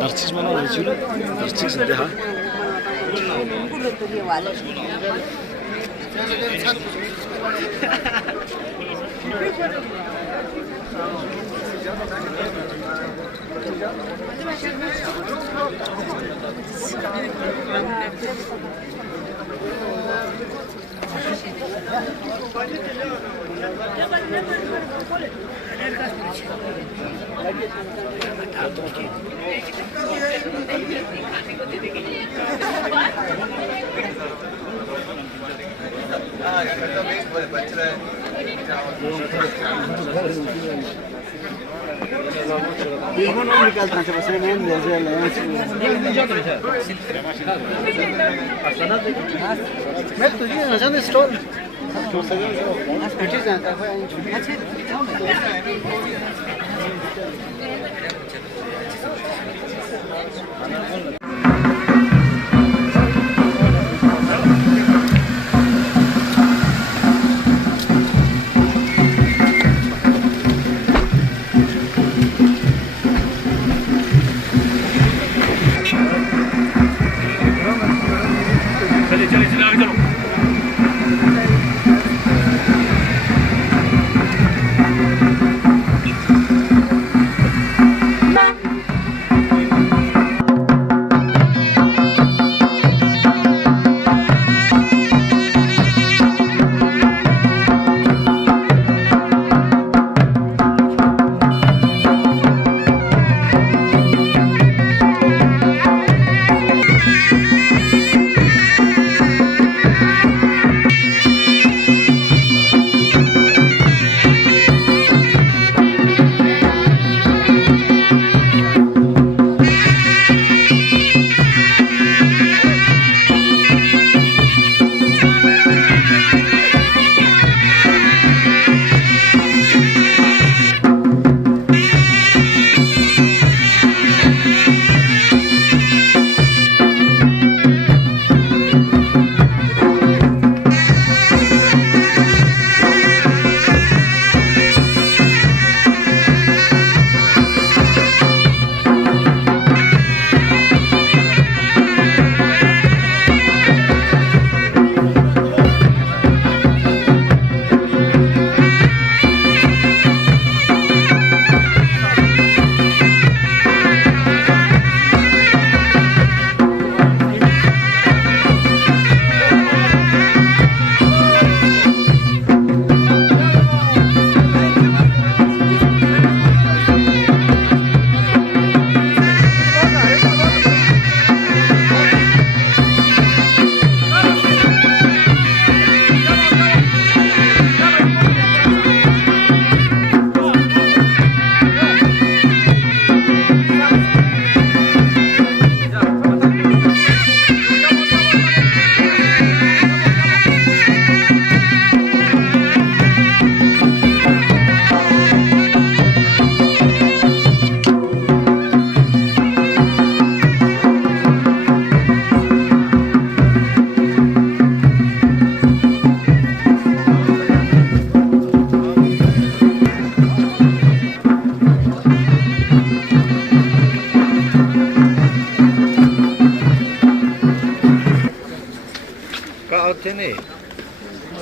Narcis mana olacak? Narcis de ha.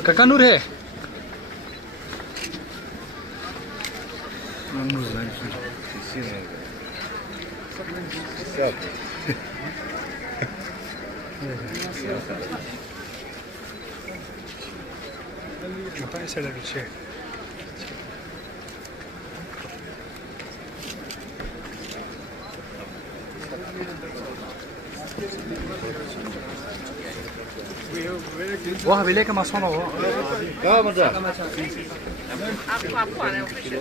Kakanur है apa yang saya lagi cek wah bila ke masuk no Kau macam आपको आपको आ रहा है official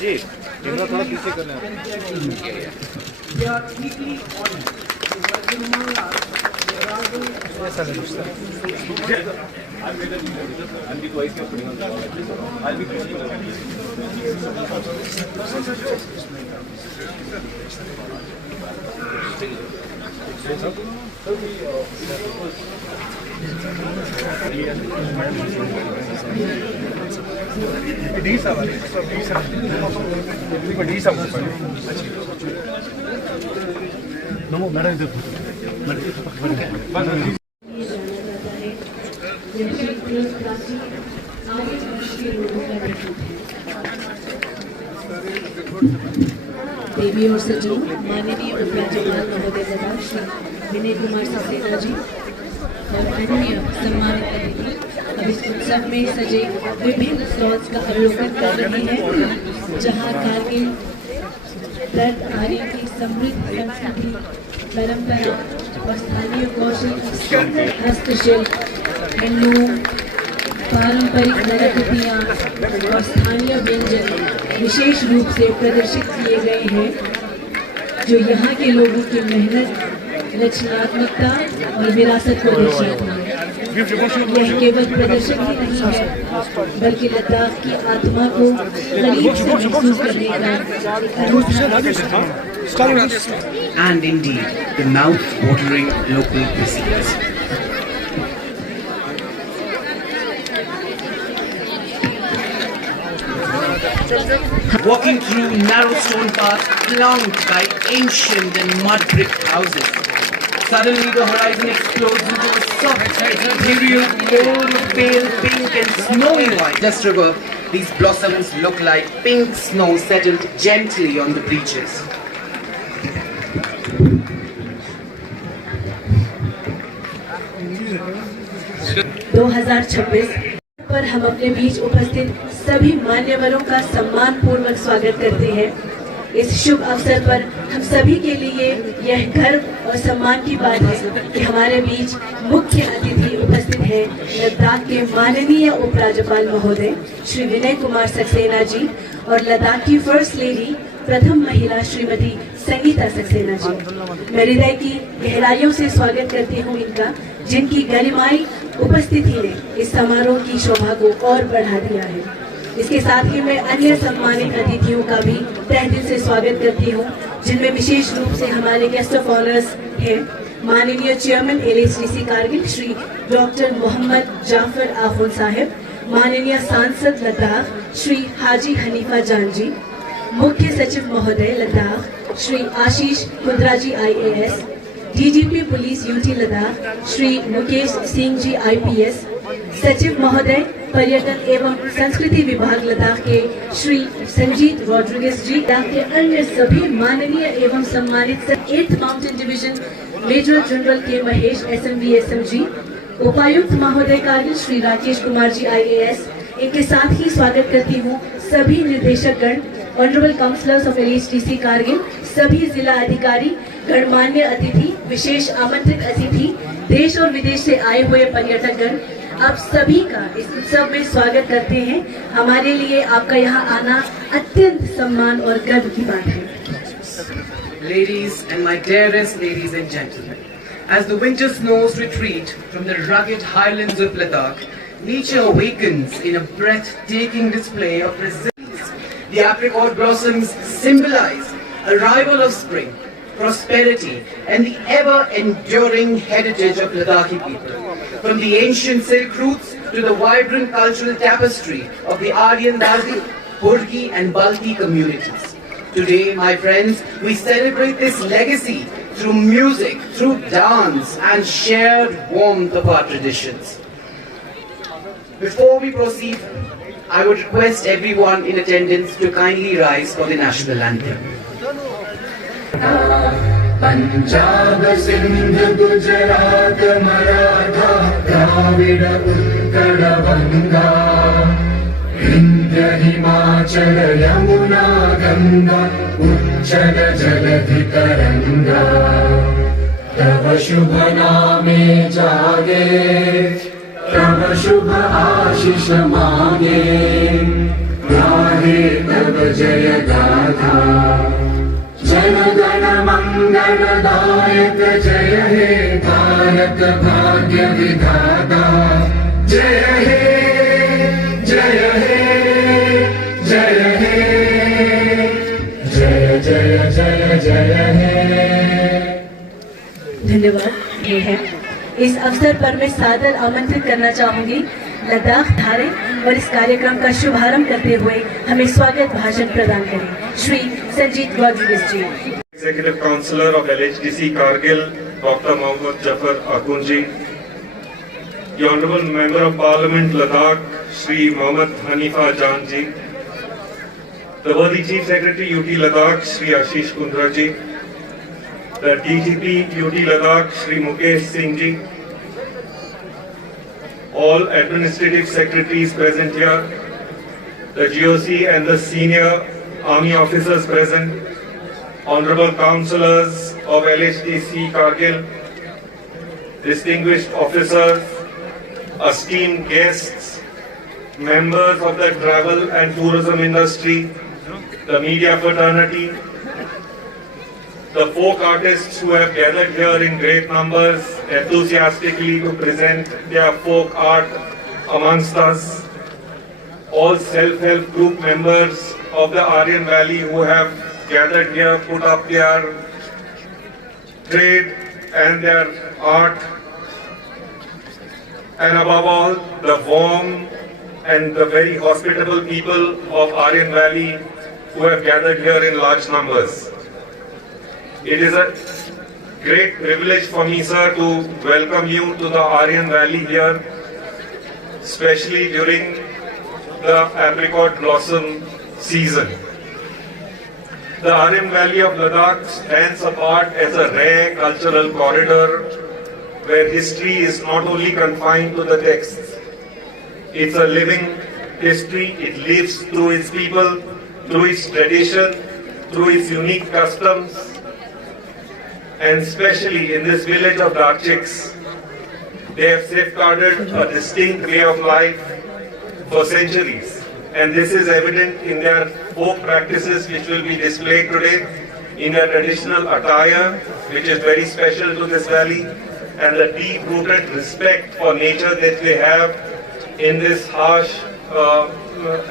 जी camera थोड़ा पीछे करना है देवी और सज्जनों, माननीय उपराज्यपाल महोदय तथा श्री विनय कुमार सक्सेना जी और अन्य सम्मानित अतिथि अब इस उत्सव में सजे विभिन्न स्टॉल्स का अवलोकन कर रहे हैं, जहां कारगिल दर्द आर्य की समृद्ध संस्कृति, परंपरा और स्थानीय कौशल, हस्तशिल्प, हैंडलूम, पारंपरिक कलाकृतियाँ और स्थानीय व्यंजन विशेष रूप से प्रदर्शित किए गए हैं, जो यहाँ के लोगों की मेहनत, रचनात्मकता और विरासत को दर्शाता है। यह केवल प्रदर्शन ही नहीं है, बल्कि लद्दाख की आत्मा को करीब से महसूस करने का and indeed the mouth-watering local cuisines. Walking through narrow stone paths flanked by ancient and mud brick houses, suddenly the horizon explodes into a soft, ethereal glow of pale pink and snowy white. Just above, these blossoms look like pink snow settled gently on the beaches. 2026 पर हम अपने बीच उपस्थित सभी मान्यवरों का सम्मान पूर्वक स्वागत करते हैं। इस शुभ अवसर पर हम सभी के लिए यह गर्व और सम्मान की बात है कि हमारे बीच मुख्य अतिथि उपस्थित हैं लद्दाख के माननीय उपराज्यपाल महोदय श्री विनय कुमार सक्सेना जी और लद्दाख की फर्स्ट लेडी प्रथम महिला श्रीमती संगीता सक्सेना जी। मैं हृदय की गहराइयों से स्वागत करती हूँ इनका, जिनकी गरिमाई उपस्थिति ने इस समारोह की शोभा को और बढ़ा दिया है। इसके साथ ही मैं अन्य सम्मानित अतिथियों का भी तहे दिल से स्वागत करती हूँ, जिनमें विशेष रूप से हमारे गेस्ट ऑफ ऑनर्स हैं माननीय chairman LHDC Kargil Shri doctor Mohammad Jafar Akhoon Sahib, माननीय सांसद लद्दाख श्री हाजी हनीफा जान जी, मुख्य सचिव महोदय Ladakh Shri Ashish Kundra ji IAS, DGP police UT Ladakh Shri Mukesh Singh ji IPS, सचिव महोदय पर्यटन एवं संस्कृति विभाग लद्दाख के श्री संजीत रॉड्रिगेज जी, लद्दाख के अन्य सभी माननीय एवं सम्मानित 8th mountain division major general के महेश SMV SMG, उपायुक्त महोदय कारगिल श्री राकेश कुमार जी IAS, इनके साथ ही स्वागत करती हूँ सभी निर्देशकगण, honourable councillors of LHDC Kargil, सभी जिला अधिकारी, गणमान्य अतिथि, विशेष आमंत्रित अतिथि, देश और विदेश से आए हुए पर्यटकगण, आप सभी का इस उत्सव में स्वागत करते हैं। हमारे लिए आपका यहाँ आना अत्यंत सम्मान और गर्व की बात है। Ladies and my dearest ladies and gentlemen, as the winter snows retreat from the rugged highlands of Ladakh, nature awakens in a breathtaking display of resilience. The apricot blossoms symbolize arrival of spring, prosperity, and the ever-enduring heritage of Ladakhi people. From the ancient silk routes to the vibrant cultural tapestry of the Aryan Dardi, Burgi, and Balti communities. Today, my friends, we celebrate this legacy through music, through dance, and shared warmth of our traditions. Before we proceed, I would request everyone in attendance to kindly rise for the national anthem. Punjab Sindh Gujarat Maratha Dravid Utkal बंगा विंध्य हिमाचल यमुना गंगा उच्चल जलधि तरंगा तव शुभ नामे जागे, तव शुभ आशीष मांगे, गाहे तव जय गाथा। जन गण मंगलदायक जय हे भारत भाग्य विधाता। जय हे जय हे जय हे जय जय जय जय हे। धन्यवाद। ये है इस अवसर पर मैं सादर आमंत्रित करना चाहूंगी लद्दाख धारे और इस कार्यक्रम का शुभारंभ करते हुए हमें स्वागत भाषण प्रदान करें Shri Sanjeet Rodrigues ji. Executive Councillor of LHDC Kargil, Dr. Mohammad Jafar Akunji, the Honorable Member of Parliament Ladakh, Shri Mohammad Hanifa Jan ji, the worthy Chief Secretary UT Ladakh, Shri Ashish Kundra ji, the DGP UT Ladakh, Shri Mukesh Singh ji, all administrative secretaries present here, the GOC and the senior army officers present, honorable councillors of LHDC Kargil, distinguished officers, esteemed guests, members of the travel and tourism industry, the media fraternity, the folk artists who have gathered here in great numbers enthusiastically to present their folk art amongst us, all self-help group members of the Aryan Valley who have gathered here, put up their trade and their art, and above all, the warm and the very hospitable people of Aryan Valley who have gathered here in large numbers. It is a great privilege for me, sir, to welcome you to the Aryan Valley here, especially during the apricot blossom season. The Aryan Valley of Ladakh stands apart as a rare cultural corridor where history is not only confined to the texts. It's a living history. It lives through its people, through its tradition, through its unique customs. And especially in this village of Darchiks, they have safeguarded a distinct way of life for centuries. And this is evident in their folk practices which will be displayed today, in their traditional attire, which is very special to this valley, and the deep-rooted respect for nature that they have in this harsh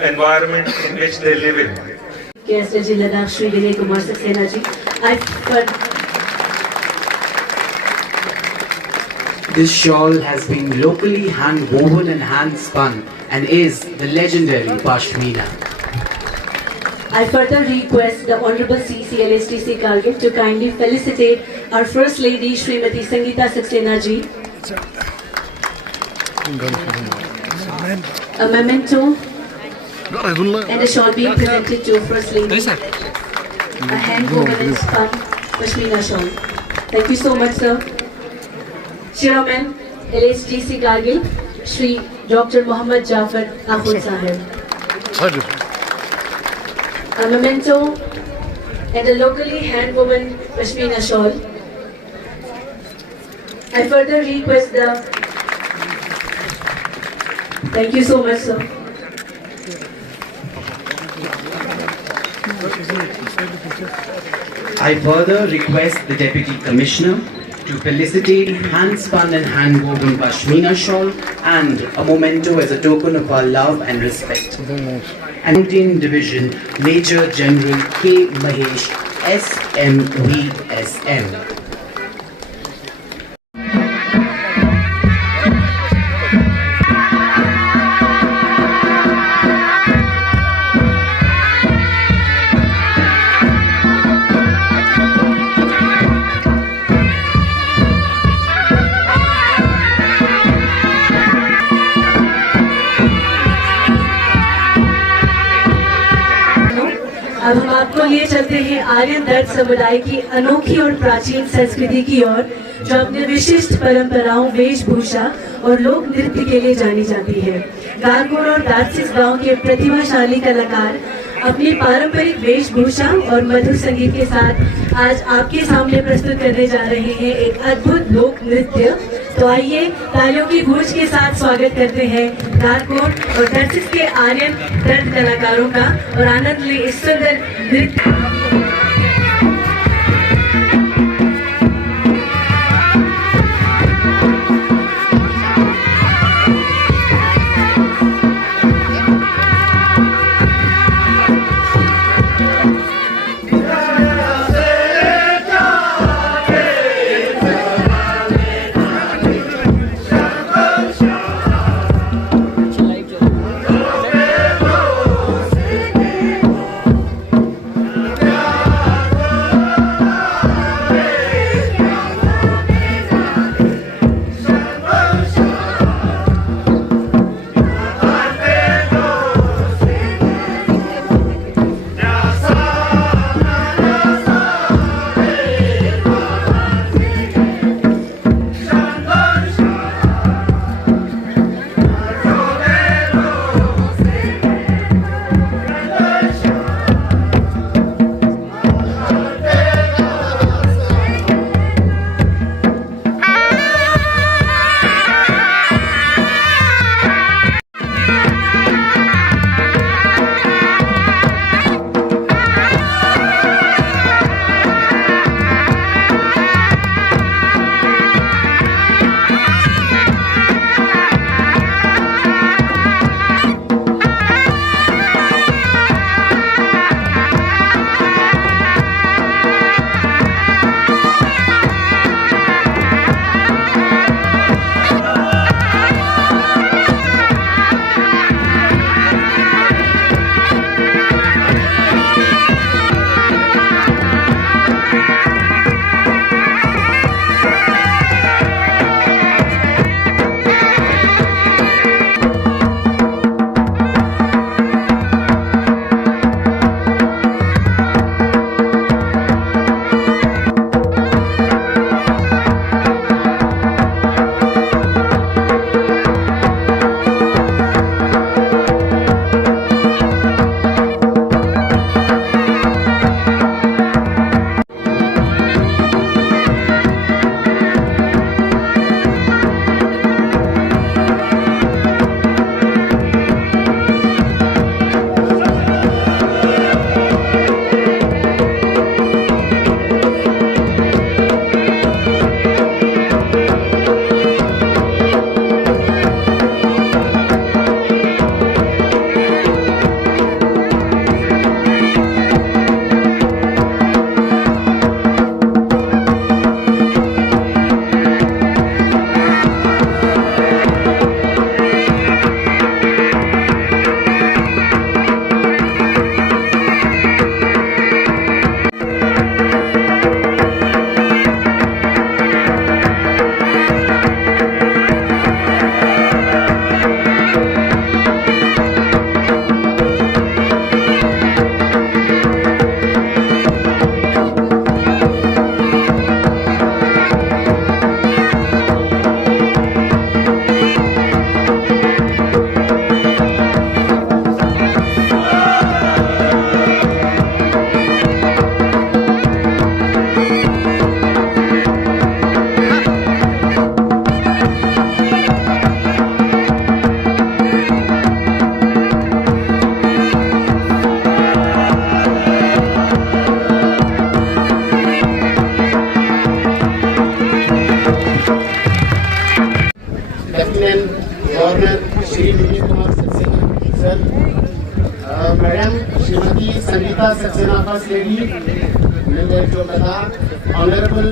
environment in which they live in. KSLG Ladakh Shri Vinay Kumar Saxena ji. This shawl has been locally hand woven and hand spun and is the legendary Pashmina. I further request the Honorable CC LHDC Kargil to kindly felicitate our First Lady Srimati Sangeeta Saxena ji. A memento and a shawl being presented to First Lady. A hand woven and spun Pashmina shawl. Thank you so much, sir. Chairman LHDC Kargil, Shri Dr. Mohammad Jafar Akhund Sahib. A memento and a locally hand-woven Pashmina shawl. I further request the... Thank you so much, sir. I further request the Deputy Commissioner to felicitate hand-spun and hand-woven Pashmina shawl and a memento as a token of our love and respect. Mountain Division Major General K. Mahesh, SMVSM. अब हम आपको लिए चलते हैं आर्यन दत्त समुदाय की अनोखी और प्राचीन संस्कृति की ओर, जो अपने विशिष्ट परंपराओं, वेशभूषा और लोक नृत्य के लिए जानी जाती है। गारगोड़ और दार्चिस गांव के प्रतिभाशाली कलाकार अपनी पारंपरिक वेशभूषा और मधुर संगीत के साथ आज आपके सामने प्रस्तुत करने जा रहे हैं एक अद्भुत लोक नृत्य। तो आइए तालियों की गूंज के साथ स्वागत करते हैं धारकोट और दर्शिक के आर्यन दर्द कलाकारों का और आनंद ले इस सुंदर नृत्य। Saxena First Lady, Director Ladakh, Honorable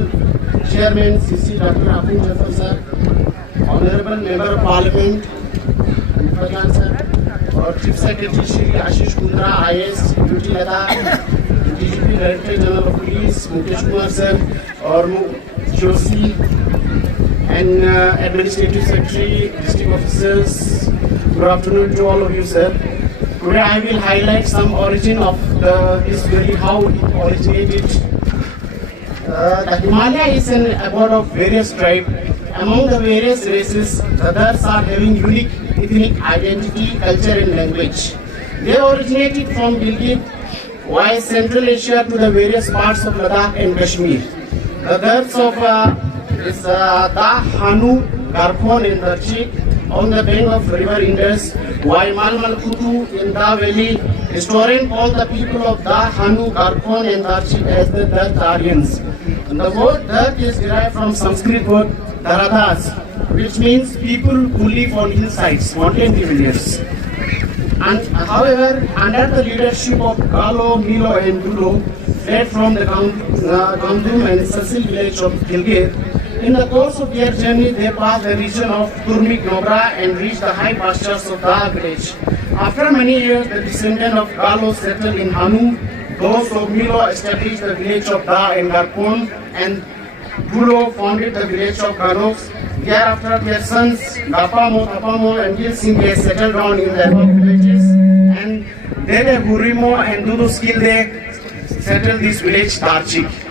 Chairman CC Dr. Afin Jafar sir, Honorable Member of Parliament Fajan sir, और Chief Secretary Shri Ashish Kundra IAS Duty Ladakh, DGP Director General of Police Mukesh Kumar sir, और Joshi and Administrative Secretary, District Officers. Good afternoon to all of you, sir. Today I will highlight some origin of this valley, how it originated. The Himalaya is an abode of various tribes. Among the various races, the others are having unique ethnic identity, culture and language. They originated from Gilgit, via Central Asia to the various parts of Ladakh and Kashmir. The deaths of Da Hanu, Garphon and Darchik on the bank of river Indus, while Malmal Kutu in Da Valley, historian called the people of Da Hanu, Garphon and Darchik as the Dath Aryans. And the word Dath is derived from Sanskrit word Daradas, which means people who live on hillsides, mountain villagers. And however, under the leadership of Galo, Milo and Dulo, fled from the Gamdum and Sasil village of Gilgit. In the course of their journey, they passed the region of Turmik Nobra and reached the high pastures of Da village. After many years, the descendants of Galo settled in Hanu. Those of Milo established the village of Da and Garpon, and Dulo founded the village of Ganox. Thereafter, their sons Dapamo, Tapamo and Gilsinghe settled down in the above villages, and Dede Gurimo and Dudu Skilde settled this village Darchik.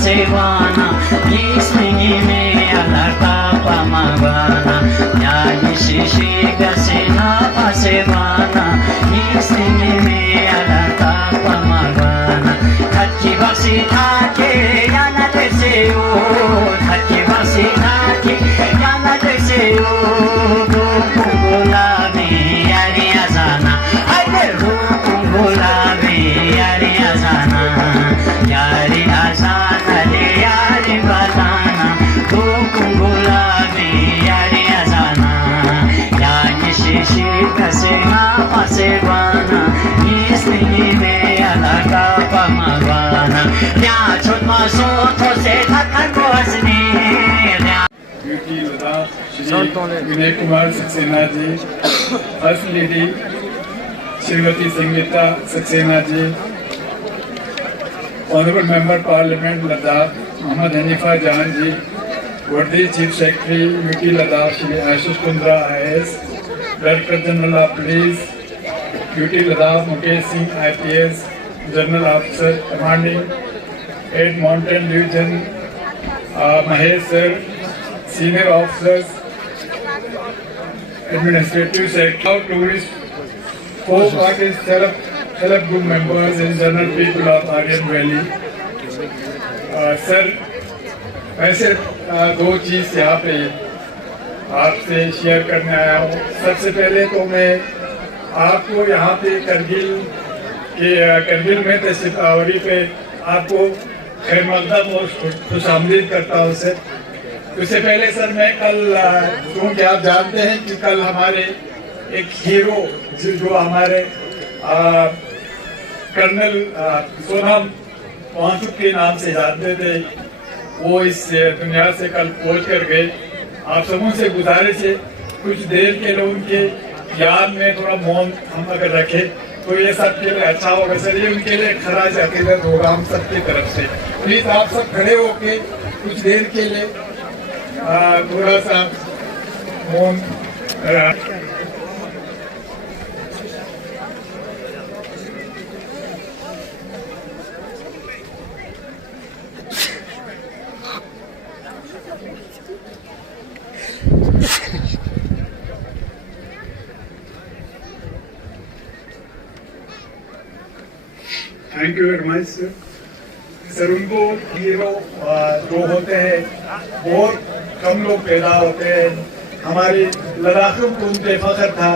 Sevana, ismini me alarta गुलाबी यारी अजाना, अरे रूप गुलाबी यारी अजाना, यारी अजाना रे यारी बताना, रूप गुलाबी यारी अजाना, यानी शीशी कसेना पसेवाना, इसलिए में अलगा पमवाना, या छुट मासो तो से थकन बसनी Vinai Kumar Saxena ji, first lady Shrimati Sangeeta Saxena ji, honourable member parliament Ladakh Mohammad Haneefa Jan ji, worthy chief secretary UT Ladakh Shri Ashish Kundra IAS, director general of police UT Ladakh Mukesh Singh IPS, general officer commanding 8 mountain division Mahesh sir, senior officers, administrative sector, tourist, folk artists, select group members and general people of Aryan Valley. Sir, वैसे दो चीज़ यहाँ पे आपसे share करने आया हूँ। सबसे पहले तो मैं आपको यहाँ पे करगिल में तशरीफ आवरी पे आपको खैर मकदम और खुशामदीद करता हूँ सर। उससे पहले सर मैं कल, क्योंकि आप जानते हैं कि कल हमारे एक हीरो जो हमारे कर्नल सोनम वांगचुक के नाम से जानते थे, वो इस दुनिया से कल खोज कर गए। आप सबों से गुजारिश है कुछ देर के लिए उनके याद में थोड़ा मौन हम अगर रखें तो ये सबके लिए अच्छा होगा सर। ये उनके लिए खराज अकीदत होगा हम सबकी तरफ से। प्लीज आप सब खड़े होके कुछ देर के लिए थोड़ा सा मौन thank you very much sir. Sir उनको हीरो जो होते हैं बहुत कम लोग पैदा होते हैं। हमारी लद्दाखियों को उन पे फख्र था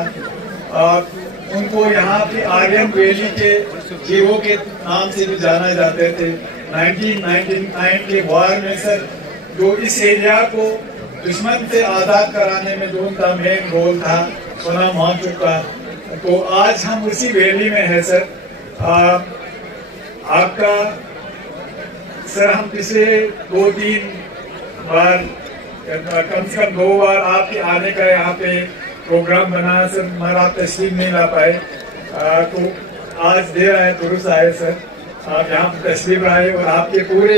और उनको यहाँ पे आर्यन वैली के हीरो के नाम से भी जाना जाते थे। 1999 के वार में सर जो इस एरिया को दुश्मन से आज़ाद कराने में जो उनका मेन रोल था सोनम वांगचुक का, तो आज हम उसी वैली में है सर। आपका सर हम पिछले 2-3 बार कम से कम 2 बार आपके आने का यहाँ पे प्रोग्राम बना सर, मगर आप तशरीफ नहीं ला पाए, तो आज देर आए दुरुस्त आए सर। आप यहाँ पर तशरीफ आए और आपके पूरे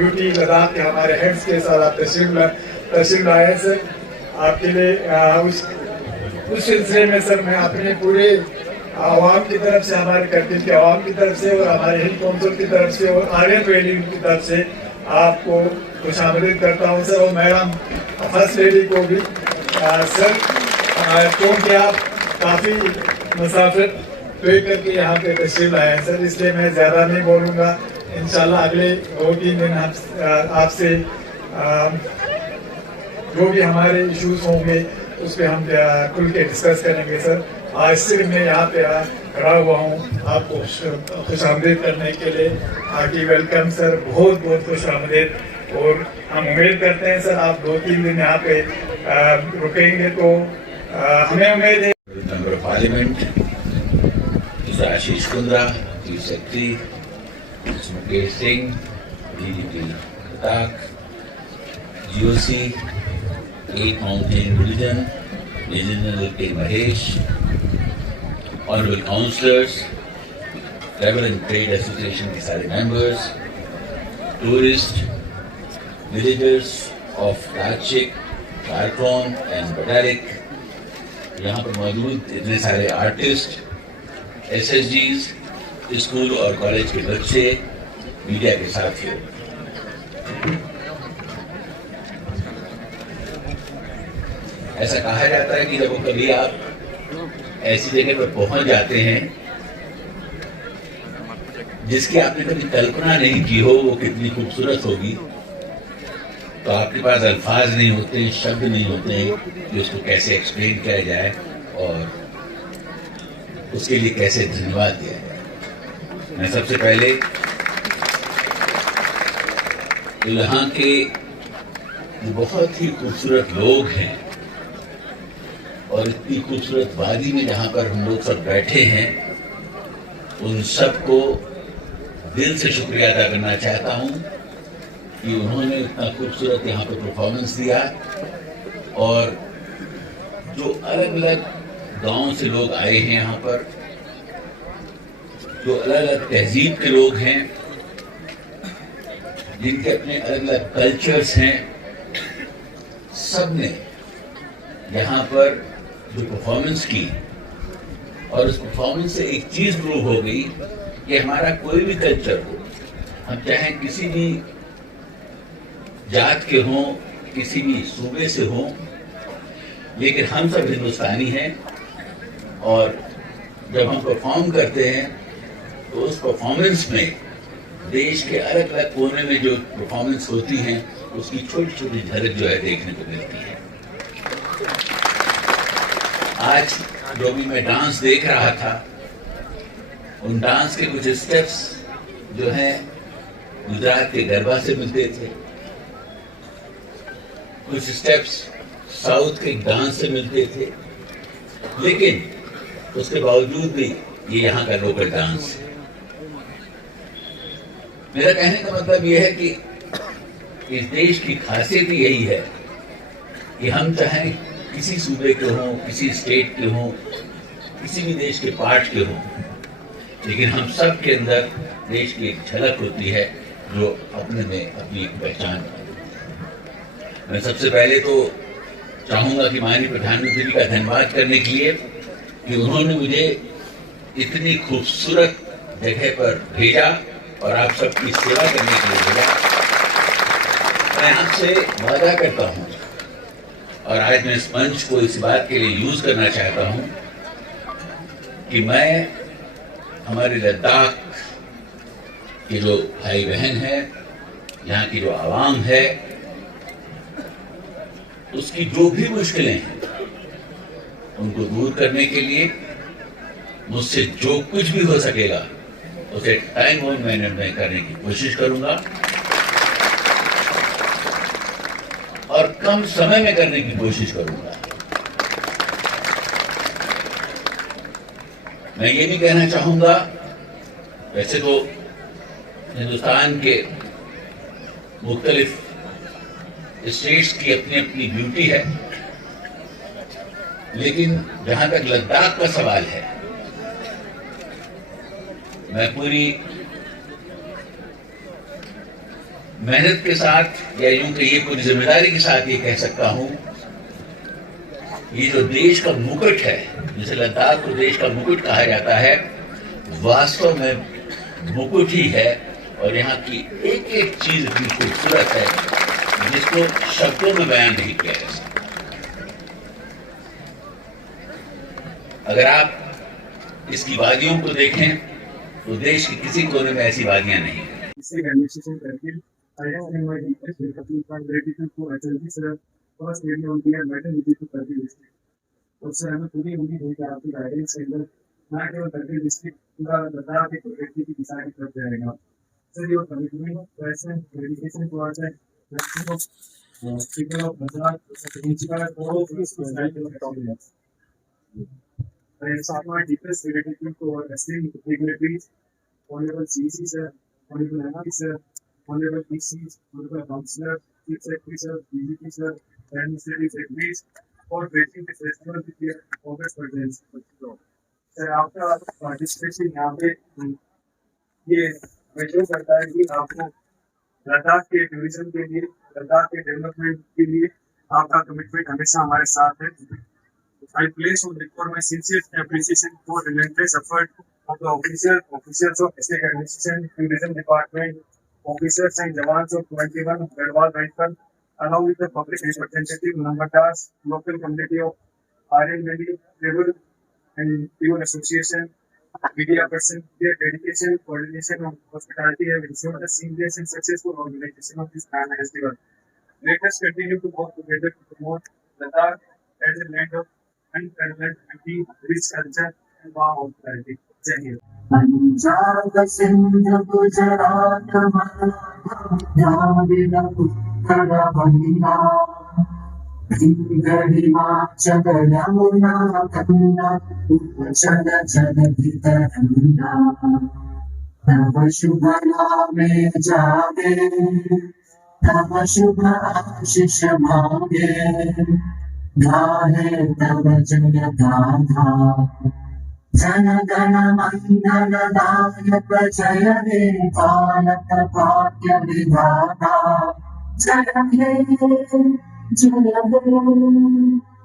यूटी लद्दाख के हमारे हेड्स के साथ आप तशरीफ लाए सर। आपके लिए उस सिलसिले में सर मैं अपने पूरे आवाम की तरफ से, हमारे करगिल के आवाम की तरफ से और हमारे हिल काउंसिल की तरफ से और आर्यन वैली की तरफ से आपको खुशामदीद करता हूँ सर। और मैडम फर्स्ट लेडी को भी सर, क्योंकि आप काफ़ी मुसाफिर तय करके यहाँ पे तशरीफ लाए हैं सर, इसलिए मैं ज़्यादा नहीं बोलूँगा। इंशाल्लाह अगले 2-3 दिन आपसे जो भी हमारे इश्यूज होंगे उस पर हम खुल के डिस्कस करेंगे सर। आज सिर्फ मैं यहाँ पे खड़ा हुआ हूँ आपको खुशामदीद करने के लिए। हार्टी वेलकम सर, बहुत बहुत खुशामदीद। और हम उम्मीद करते हैं सर आप 2-3 दिन यहाँ पे रुकेंगे तो हमें उम्मीद है। Member of parliament mister Ashish Kundra, chief secretary mister Mukesh Singh, DGP Ladakh, GOC 8 mountain division General K. Mahesh, Honorable Councillors, Travel and Trade Association के सारे members, tourists, villagers of Kachik, Khartoum and Badarik, यहाँ पर मौजूद इतने सारे आर्टिस्ट, SSGs, स्कूल और college के बच्चे, मीडिया के साथियों, ऐसा कहा जाता है कि जब कभी आप ऐसी जगह पर पहुंच जाते हैं जिसकी आपने कभी कल्पना नहीं की हो वो कितनी खूबसूरत होगी, तो आपके पास अल्फाज नहीं होते, शब्द नहीं होते कि उसको कैसे एक्सप्लेन किया जाए और उसके लिए कैसे धन्यवाद दिया जाए। मैं सबसे पहले यहाँ के बहुत ही खूबसूरत लोग हैं और इतनी खूबसूरत वादी में जहाँ पर हम लोग सब बैठे हैं, उन सबको दिल से शुक्रिया अदा करना चाहता हूँ कि उन्होंने इतना खूबसूरत यहाँ पर परफॉर्मेंस दिया और जो अलग अलग गांव से लोग आए हैं यहाँ पर, जो अलग अलग तहजीब के लोग हैं, जिनके अपने अलग अलग कल्चर्स हैं, सब ने यहाँ पर जो परफॉर्मेंस की और उस परफॉर्मेंस से एक चीज प्रूव हो गई कि हमारा कोई भी कल्चर हो, हम चाहे किसी भी जात के हों, किसी भी सूबे से हों, लेकिन हम सब हिंदुस्तानी हैं और जब हम परफॉर्म करते हैं तो उस परफॉर्मेंस में देश के अलग अलग कोने में जो परफॉर्मेंस होती हैं उसकी छोटी छोटी झलक जो है देखने को मिलती है। आज जो भी मैं डांस देख रहा था, उन डांस के कुछ स्टेप्स जो हैं गुजरात के गरबा से मिलते थे, कुछ स्टेप्स साउथ के डांस से मिलते थे, लेकिन उसके बावजूद भी ये यहाँ का लोकल डांस है। मेरा कहने का मतलब यह है कि इस देश की खासियत यही है कि हम चाहे किसी सूबे के हों, किसी स्टेट के हों, किसी भी देश के पार्ट के हों, लेकिन हम सब के अंदर देश की एक झलक होती है जो अपने में अपनी एक पहचान है। मैं सबसे पहले तो चाहूंगा कि माननीय प्रधानमंत्री जी का धन्यवाद करने के लिए कि उन्होंने मुझे इतनी खूबसूरत जगह पर भेजा और आप सबकी सेवा करने के लिए भेजा। मैं आपसे वादा करता हूं और आज मैं इस मंच को इस बात के लिए यूज करना चाहता हूं कि मैं हमारे लद्दाख के जो भाई बहन हैं, यहाँ की जो आवाम है, उसकी जो भी मुश्किलें हैं उनको दूर करने के लिए मुझसे जो कुछ भी हो सकेगा उसे टाइम बाउंड मैनर में करने की कोशिश करूंगा और कम समय में करने की कोशिश करूंगा। मैं ये भी कहना चाहूंगा, वैसे तो हिंदुस्तान के मुख्तलिफ स्टेट्स की अपनी अपनी ब्यूटी है, लेकिन जहां तक लद्दाख का सवाल है, मैं पूरी मेहनत के साथ या यूं कहिए पूरी जिम्मेदारी के साथ ये कह सकता हूं, ये जो देश का मुकुट है, जिसे लद्दाख को देश का मुकुट कहा जाता है, वास्तव में मुकुट ही है और यहाँ की एक एक चीज इतनी खूबसूरत है जिसको शब्दों में बयान नहीं किया जा सकता। अगर आप इसकी वादियों को देखें तो देश के किसी कोने में ऐसी वादियां नहीं है। उससे हमें पूरी उम्मीद है कि आपकी गाइडेंस के अंदर ना केवल करगिल डिस्ट्रिक्ट पूरा लद्दाख एक प्रोजेक्ट की दिशा की तरफ जाएगा। Sir your commitment, passion, dedication towards people of Gujarat inspire all of us to stand in the prominence. I express my deepest gratitude to our esteemed dignitaries, Honorable CC sir, Honorable MP sir, Honorable PCs, Honorable Councillor, Chief Secretary sir, DGP sir, Administrative Secretaries, for gracing the festival with their august presence. Sir, आपका participation यहाँ पे ये major करता है कि आपको लद्दाख के tourism के लिए, लद्दाख के डेवलपमेंट के लिए आपका कमिटमेंट हमेशा हमारे साथ है। I place on record my sincere appreciation for relentless effort of the officers of State Administration, Tourism Department, officers and jawans of 21 Garhwal Rifle, along with the public representative, Nambatars, local community of Aryan Valley, Tribal and Tribal Association, media person. Their dedication, coordination and hospitality have ensured the seamless and successful organization of this grand festival. let us continue to work together to promote Ladakh as a land of unparalleled beauty, rich culture, and warm hospitality. Jai Hind. Punjab Sindh Gujarat Dravid उत्तर बंगा हिमाचल यमुना गंगा उच्चल जलधि तरंगा तव शुभ नामे जागे तव शुभ आशीष मांगे गाहे तव जय गाथा जन गण मंगल दायक जय हे पालक भाग्य विधाता जय हे जय हे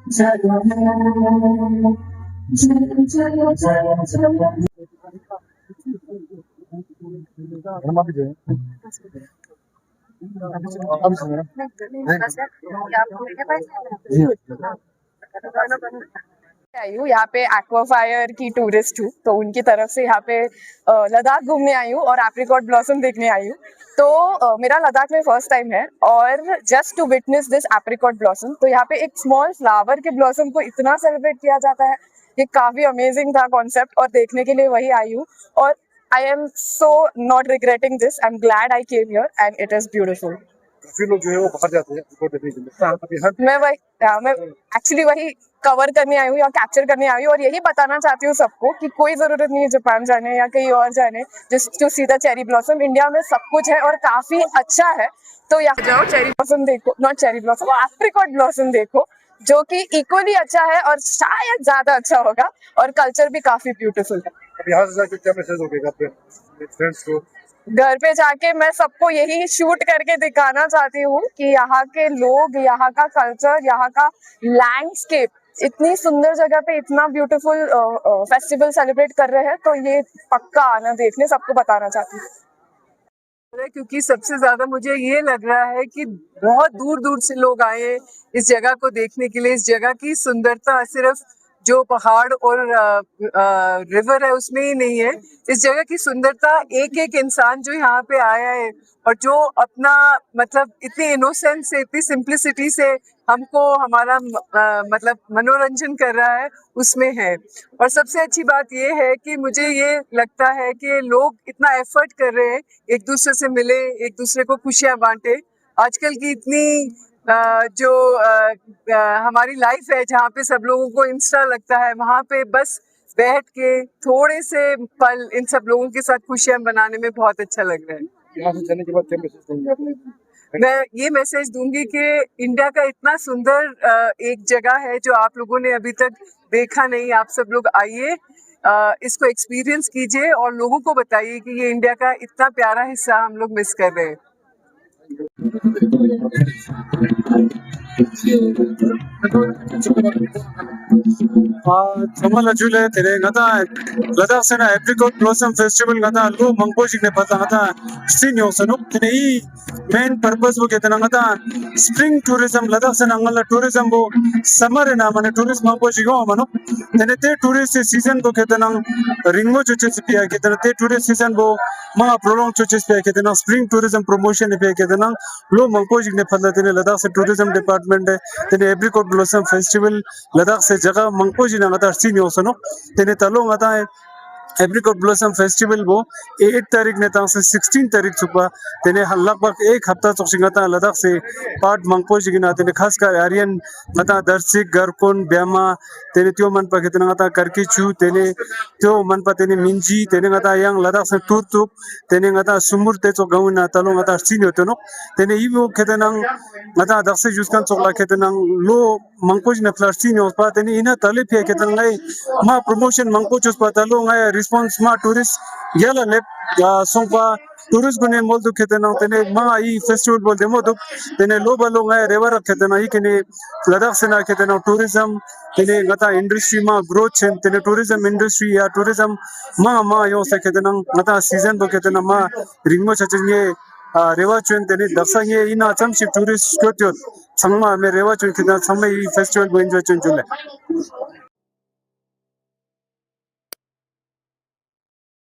जय हे जय जय आई हूँ यहाँ पे एक्वाफायर की टूरिस्ट हूँ, तो उनकी तरफ से यहाँ पे लद्दाख घूमने आई हूँ और एप्रिकॉट ब्लॉसम देखने आई हूँ। तो मेरा लद्दाख में फर्स्ट टाइम है और just to witness this apricot blossom, तो यहाँ पे एक स्मॉल फ्लावर के ब्लॉसम को इतना सेलिब्रेट किया जाता है, ये काफी अमेजिंग था कॉन्सेप्ट और देखने के लिए वही आई हूँ। और I am so not regretting this, I am glad I came here and it is beautiful. काफी लोग जो है वो बाहर जाते हैं रिपोर्ट देखने के लिए। मैं एक्चुअली वही कवर करने आई हूँ या कैप्चर करने आई हूँ और यही बताना चाहती हूँ सबको कि कोई जरूरत नहीं है जापान जाने या कहीं और जाने, just to see the cherry blossom. India में सब कुछ है और काफी अच्छा है, तो यहाँ जाओ, चेरी ब्लॉसम देखो, not cherry blossom, apricot blossom देखो, जो कि इक्वली अच्छा है और शायद ज्यादा अच्छा होगा और कल्चर भी काफी ब्यूटीफुल है। अब यहाँ से जाके क्या मैसेज होगा अपने फ्रेंड्स को? घर पे जाके मैं सबको यही शूट करके दिखाना चाहती हूँ कि यहाँ के लोग, यहाँ का कल्चर, यहाँ का लैंडस्केप, इतनी सुंदर जगह पे इतना ब्यूटीफुल फेस्टिवल सेलिब्रेट कर रहे हैं, तो ये पक्का आना देखने, सबको बताना चाहती हूँ। क्योंकि सबसे ज्यादा मुझे ये लग रहा है कि बहुत दूर दूर से लोग आए इस जगह को देखने के लिए। इस जगह की सुंदरता सिर्फ जो पहाड़ और रिवर है उसमें ही नहीं है, इस जगह की सुंदरता एक एक इंसान जो यहाँ पे आया है और जो अपना मतलब इतनी इनोसेंस से, इतनी सिंप्लिसिटी से हमको हमारा मतलब मनोरंजन कर रहा है, उसमें है। और सबसे अच्छी बात ये है कि मुझे ये लगता है कि लोग इतना एफर्ट कर रहे हैं, एक दूसरे से मिले, एक दूसरे को खुशियाँ बांटे। आजकल की इतनी जो हमारी लाइफ है जहाँ पे सब लोगों को इंस्टा लगता है, वहाँ पे बस बैठ के थोड़े से पल इन सब लोगों के साथ खुशियाँ बनाने में बहुत अच्छा लग रहा है। यहाँ से जाने के बाद क्या मैसेज देंगे आपने? मैं ये मैसेज दूंगी कि इंडिया का इतना सुंदर एक जगह है जो आप लोगों ने अभी तक देखा नहीं। आप सब लोग आइए, इसको एक्सपीरियंस कीजिए और लोगों को बताइए कि ये इंडिया का इतना प्यारा हिस्सा हम लोग मिस कर रहे हैं। Tamala Jule, Telegata, Ladasana, Apricot Blossom Festival, Gata, Lu, Mankoji, Nepata, Senior Sanuk, Tene, main purpose book at Nangata, spring tourism, Ladasana, tourism, summer and Amana tourism, Mankoji, Mano, then a tourist season book at Nang, Ringo Churches, Piaketan, tourist season bo, Ma prolonged churches, Piaketan, spring tourism promotion, Piaketan, Lu, Mankoji, Nepata, Ladasa Tourism Department, then Apricot Blossom Festival, Ladakh se jagah Mankoji na ngata sini osano tene talo ngata Apricot Blossom Festival वो 8 तारीख ने तांग से 16 तारीख सुबह तेने लगभग एक हफ्ता तक सिंगाता लद्दाख से पार्ट मंगपोजी की ना तेने खास कर आर्यन ngata दर्शिक गरकोन ब्यामा तेने त्यो मन पा कितना ngata करकीचू तेने त्यो मन पा तेने मिंजी तेने ngata yang लद्दाख से टूर तुक तेने ngata सुमुर ते चो गाँव ना तलो ngata sini होते नो तेने इवो कितना ngata दक्षिण जुस्कान चोकला कितना लो मंगपोजी ने फ्लर्ट sini होता तेने इना तले पे कितना गए माँ प्रमोशन मंगपोज उस पर तलो गए response ma tourist yala lep songpa tourist gune moldu ketena tene ma I festival bolte modu tene lo balo ngai river ketena I kene ladakh sena ketena tourism tene ngata industry ma growth chen tene tourism industry ya tourism ma yo sa ketena ngata season bo ketena ma ringmo chachinge rewa chen tene daksange ina chamship tourist kyotyo sangma me rewa chen ketena samai festival bo enjoy chen chule